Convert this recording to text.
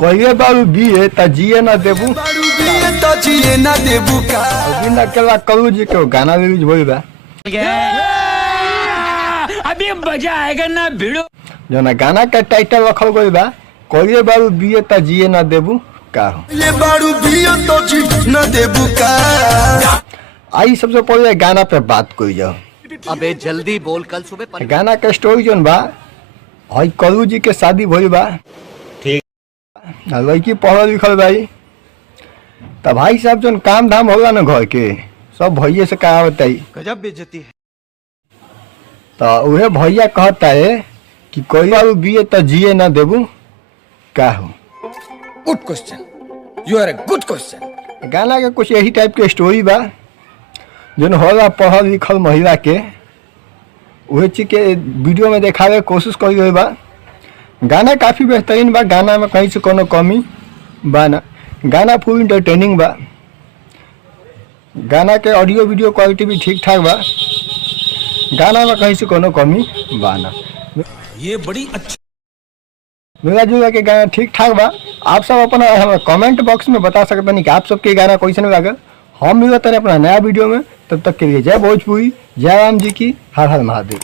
कहिए बारू बीए त जिए ना देबू का अभी ना केला करू जी के गाना रिलीज होई बा अभी मजा आएगा ना भिड़ो। जो ना गाना का टाइटल रखल गई बा कहिए बारू बीए त जिए ना देबू का हो। ये बारू बिया तो जी न देबू का। आई सबसे पहले गाना पे बात करी जाओ। अबे जल्दी बोल, कल सुबह गाना का स्टोरी जोन बा हई करू जी के शादी भइल बा। ठीक। लड़की पढ़ल लिखल भाई तब भाई साहब जोन काम धाम होला ना घर के सब भैया से कहा बताई गजब बेइज्जती है। तो उहे भैया कहता है कि कोई बारू बीए त जिए ना देबू का हो। Good question, you are a good question. गाना के कुछ यही टाइप के स्टोरी बा जोन होला पढ़ल लिखल महिला के उहे चीज के वीडियो में दिखावे के कोशिश करी गई बा। गाना काफ़ी बेहतरीन बा, गाना में कहीं से कोनो कमी बा ना, गाना फुल इंटरटेनिंग बा। गाना के ऑडियो वीडियो क्वालिटी भी ठीक ठाक बा, गाना में कहीं से कोनो कमी बा ना। ये बड़ी अच्छी मिला जुला के गाना ठीक ठाक बा। आप सब अपना हमें कमेंट बॉक्स में बता सकते हैं कि आप सबके गाना कैसे लागल। हम मिलते हैं अपना नया वीडियो में, तब तक के लिए जय भोजपुरी, जय राम जी की, हर हर महादेव।